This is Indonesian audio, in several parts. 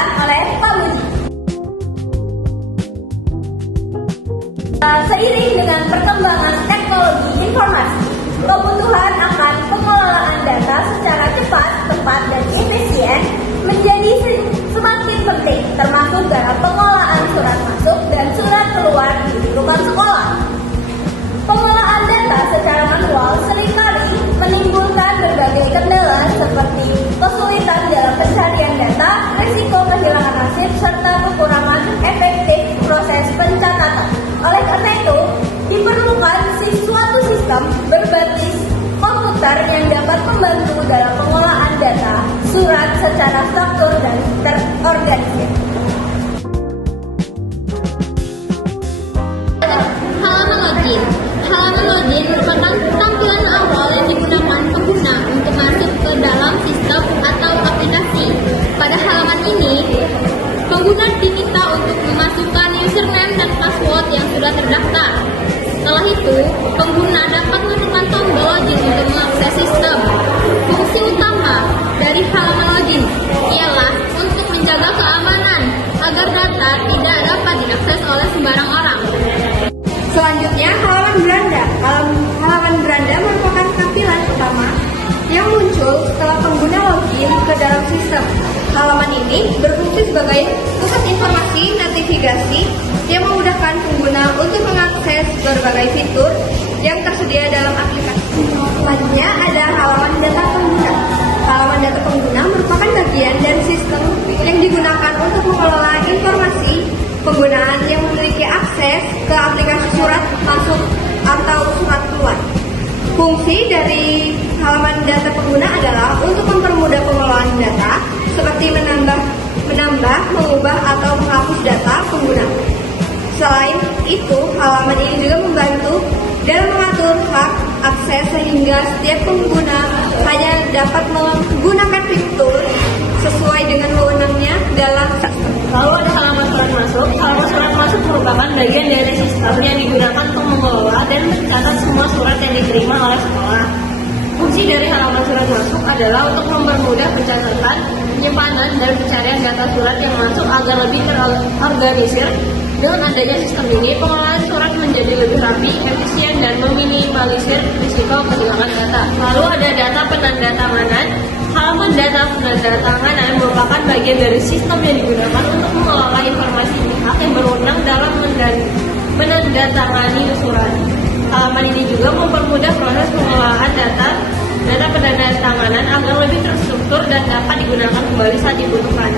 dibacakan oleh Pak Muji. Seiring dengan perkembangan teknologi informasi, kebutuhan akan pengelolaan data secara cepat, tepat, dan efisien menjadi semakin penting, termasuk dalam pengelolaan surat masuk dan surat keluar di lingkungan sekolah. Pengelolaan data secara manual seringkali menimbulkan berbagai kendala seperti kesulitan dalam pencarian data, risiko kehilangan arsip, serta kekurangan efektif proses pencatatan. Oleh karena itu, diperlukan suatu sistem berbasis komputer yang dapat membantu dalam pengelolaan data surat secara struktur dan terorganisir. Halaman login. Halaman login merupakan tampilan awal yang digunakan pengguna untuk masuk ke dalam sistem atau aplikasi. Pada halaman ini, pengguna diminta untuk memasukkan username dan password yang sudah terdaftar. Setelah itu, pengguna dapat menekan tombol login untuk mengakses sistem. Fungsi utama dari halaman login ialah untuk menjaga keamanan agar data tidak dapat diakses oleh sembarang orang. Selanjutnya, halaman beranda. Halaman beranda merupakan tampilan utama yang muncul setelah pengguna login ke dalam sistem. Halaman ini berfungsi sebagai pusat informasi navigasi yang memudahkan pengguna untuk mengakses berbagai fitur yang tersedia dalam aplikasi. Selanjutnya ada halaman data pengguna. Halaman data pengguna merupakan bagian dari sistem yang digunakan untuk mengelola informasi penggunaan yang memiliki akses ke aplikasi surat masuk atau surat keluar. Fungsi dari halaman data pengguna adalah untuk mempermudah pengelolaan data seperti menambah, mengubah atau menghapus data pengguna. Selain itu, halaman ini juga membantu dalam mengatur hak akses sehingga setiap pengguna hanya dapat menggunakan fitur sesuai dengan wewenangnya dalam sistem. Lalu ada halaman surat masuk. Halaman surat masuk merupakan bagian dari sistem yang digunakan untuk mengelola dan mencatat semua surat yang diterima oleh sekolah. Fungsi dari halaman surat masuk adalah untuk mempermudah pencatatan, penyimpanan, dan pencarian data surat yang masuk agar lebih terorganisir. Dengan adanya sistem ini, pengelolaan surat menjadi lebih rapi, efisien, dan meminimalisir risiko kehilangan data. Lalu ada data penandatanganan. Halaman data penandatanganan merupakan bagian dari sistem yang digunakan untuk mengelola informasi pihak yang berwenang dalam menandatangani surat. Halaman ini juga mempermudah proses pengelolaan data penandatanganan agar lebih terstruktur dan dapat digunakan kembali saat dibutuhkan.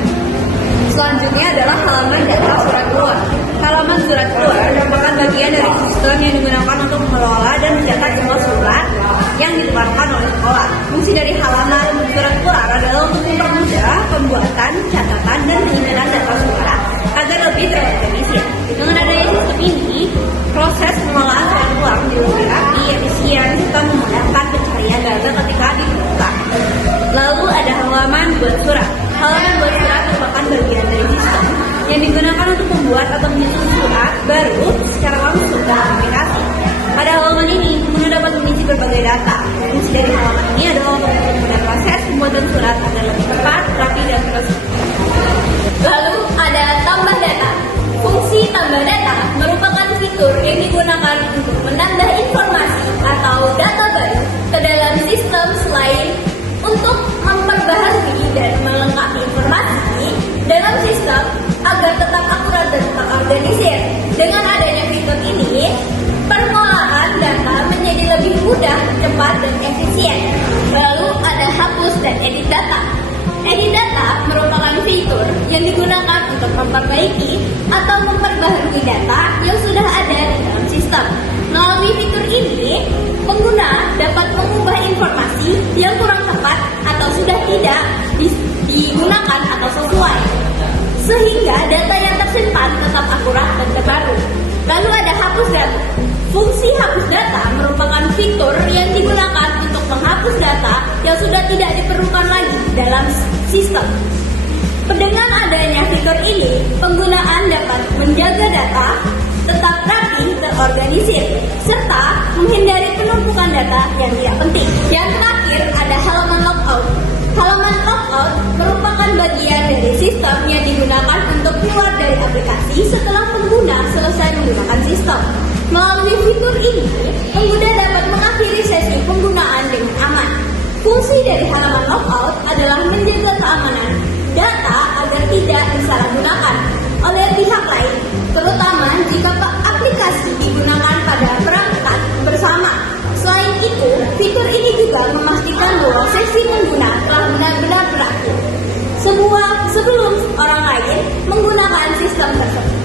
Selanjutnya adalah halaman data surat keluar. Halaman surat keluar merupakan bagian dari sistem yang digunakan untuk mengelola dan mencatat semua surat yang dikeluarkan oleh sekolah. Fungsi dari halaman surat keluar adalah untuk mempermudah pembuatan, catatan, dan penyimpanan data surat agar lebih terorganisir. Dengan adanya sistem ini, proses pengelolaan surat keluar menjadi lebih rapi, efisien, serta memudahkan pencarian data ketika dibutuhkan. Lalu ada halaman buat surat. Halaman buat surat merupakan bagian dari sistem yang digunakan untuk membuat atau menyusun surat baru secara langsung dalam aplikasi. Pada halaman ini, pengguna dapat mengisi berbagai data. Fungsi dari halaman ini adalah untuk mempermudah proses pembuatan surat agar lebih cepat, rapi, dan terstruktur. Lalu ada tambah data. Fungsi tambah data merupakan fitur yang digunakan untuk menambah informasi atau data baru ke dalam sistem selain untuk memperbaharui dan melengkapi informasi dalam sistem agar tetap akurat dan terorganisir. Dengan adanya fitur ini, pengelolaan data menjadi lebih mudah, cepat, dan efisien. Lalu ada hapus dan edit data. Edit data merupakan fitur yang digunakan untuk memperbaiki atau memperbaharui data yang sudah ada di dalam sistem. Melalui fitur ini, pengguna dapat mengubah informasi yang kurang tepat atau sudah tidak digunakan atau sesuai, sehingga data yang tersimpan tetap akurat dan terbaru. Lalu ada hapus data. Fungsi hapus data merupakan fitur yang digunakan untuk menghapus data yang sudah tidak diperlukan lagi dalam sistem. Dengan adanya fitur ini, penggunaan dapat menjaga data tetap rapi, terorganisir, serta menghindari penumpukan data yang tidak penting. Yang terakhir ada halaman logout. Halaman logout merupakan bagian dari sistem yang digunakan untuk keluar dari aplikasi setelah pengguna selesai menggunakan sistem. Melalui fitur ini, pengguna dapat mengakhiri sesi penggunaan dengan aman. Fungsi dari halaman logout adalah menjaga keamanan data agar tidak disalahgunakan oleh pihak lain, terutama jika aplikasi digunakan pada perangkat bersama. Selain itu, fitur ini juga memastikan bahwa sesi pengguna telah benar-benar berakhir sebelum orang lain menggunakan sistem tersebut.